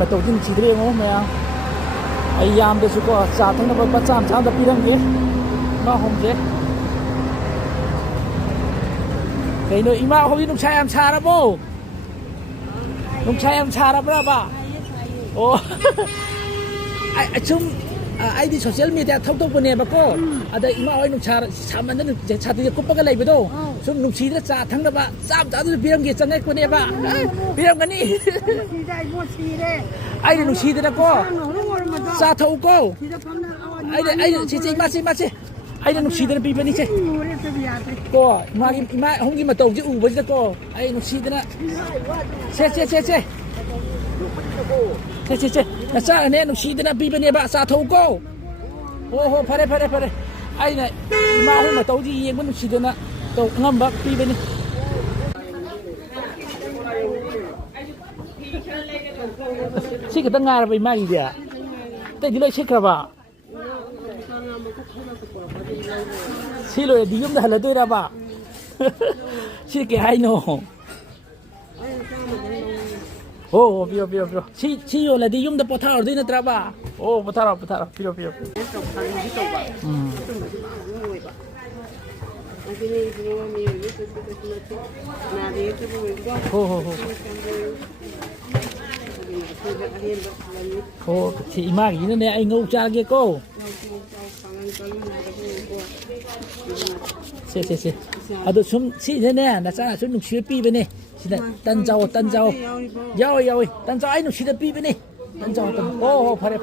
ꯃꯇꯧꯗꯤ ꯅꯨꯡꯁꯤꯗ꯭ꯔꯦ ꯌꯦꯡꯉꯣ ꯃꯌꯥꯝ ꯑꯩ ꯌꯥꯝꯗꯁꯨꯀꯣ ꯆꯥ ꯊꯛꯅꯕ ꯂꯨꯄꯥ ꯆꯥꯝꯃ ꯆꯥꯝꯃꯗ ꯄꯤꯔꯝꯒꯦ ꯏꯃꯥ ꯍꯣꯝꯁꯦ ꯀꯩꯅꯣ ꯏꯃꯥ ꯍꯣꯝꯗꯤ ꯅꯨꯡꯁꯥ ꯌꯥꯝ ꯁꯥꯔꯕꯣ ꯅꯨꯡꯁꯥ ꯌꯥꯝ ꯁꯥꯔꯕ꯭ꯔꯕ ꯑꯣ ꯁꯨꯝ ꯑꯩꯗꯤ ꯁꯣꯁꯤꯌꯦꯜ ꯃꯦꯗꯤꯌꯥ ꯊꯧꯗꯣꯛꯄꯅꯦꯕꯀꯣ ꯑꯗ ꯏꯃꯥ ꯍꯣꯏ ꯅꯨꯡꯁꯥ ꯁꯥꯃꯟꯗꯅ ꯁꯥꯇꯤꯟ ꯀꯨꯞꯄꯒ ꯂꯩꯕꯗꯣ ꯁꯨꯝ ꯅꯨꯡꯁꯤꯗꯅ ꯆꯥ ꯊꯛꯅꯕ ꯆꯥꯝꯃ ꯆꯥꯝꯃꯗꯁꯨ ꯄꯤꯔꯝꯒꯦ ꯆꯪꯉꯛꯄꯅꯦꯕ ꯄꯤꯔꯝꯒꯅꯤ ꯑꯩꯅ ꯅꯨꯡꯁꯤꯗꯅꯀꯣ ꯆꯥ ꯊꯛꯎꯀꯣ ꯑꯩꯅ ꯁꯤꯁꯦ ꯏꯃꯥꯁꯦ ꯑꯩꯅ ꯅꯨꯡꯁꯤꯗꯅ ꯄꯤꯕꯅꯤꯁꯦ ꯀꯣ ꯏꯃꯥ ꯑꯍꯨꯝꯒꯤ ꯃꯇꯧꯁꯦ ꯎꯕꯁꯤꯗꯀꯣ ꯑꯩ ꯅꯨꯡꯁꯤꯗꯅ ꯁꯦ ꯅꯆꯥꯅꯦ ꯅꯨꯡꯁꯤꯗꯅ ꯄꯤꯕꯅꯦꯕ ꯆꯥ ꯊꯛꯎꯀꯣ ꯍꯣ ꯐꯔꯦ ꯑꯩꯅ ꯏꯃꯥ ꯍꯣꯏ ꯃꯇꯧꯁꯤ ꯌꯦꯡꯕ ꯅꯨꯡꯁꯤꯗꯅ ꯑꯉꯝꯕ ꯄꯤꯕꯅꯤ ꯁꯤ ꯈꯛꯇꯪ ꯉꯥꯏꯔꯕ ꯏꯃꯥꯒꯤꯗꯤ ꯑꯇꯩꯗꯤ ꯂꯣꯏ ꯁꯤꯠꯈ꯭ꯔꯕ ꯁꯤ ꯂꯣꯏꯔꯗꯤ ꯌꯨꯝꯗ ꯍꯜꯂꯗꯣꯏꯔꯕ ꯁꯤ ꯀꯩ ꯍꯥꯏꯅꯣ ꯑꯣ ꯄꯤꯔꯣ ꯁꯤ ꯌꯣꯜꯂꯗꯤ ꯌꯨꯝꯗ ꯄꯣꯊꯥꯔꯗꯣꯏ ꯅꯠꯇ꯭ꯔꯕ ꯑꯣ ꯄꯣꯊꯥꯔꯣ ꯄꯤꯔꯣ ꯍꯣ ꯁꯤ ꯏꯃꯥꯒꯤꯅꯅꯦ ꯑꯩ ꯉꯧ ꯆꯥꯒꯦꯀꯣ ꯁꯦ ꯑꯗꯣ ꯁꯨꯝ ꯁꯤꯗꯅꯦ ꯅꯆꯥꯅ ꯁꯨꯝ ꯅꯨꯡꯁꯤꯕ ꯄꯤꯕꯅꯦ sida tan jauh jauh jauh tan jauh ai nu sida pi bene tan jauh tan oh pare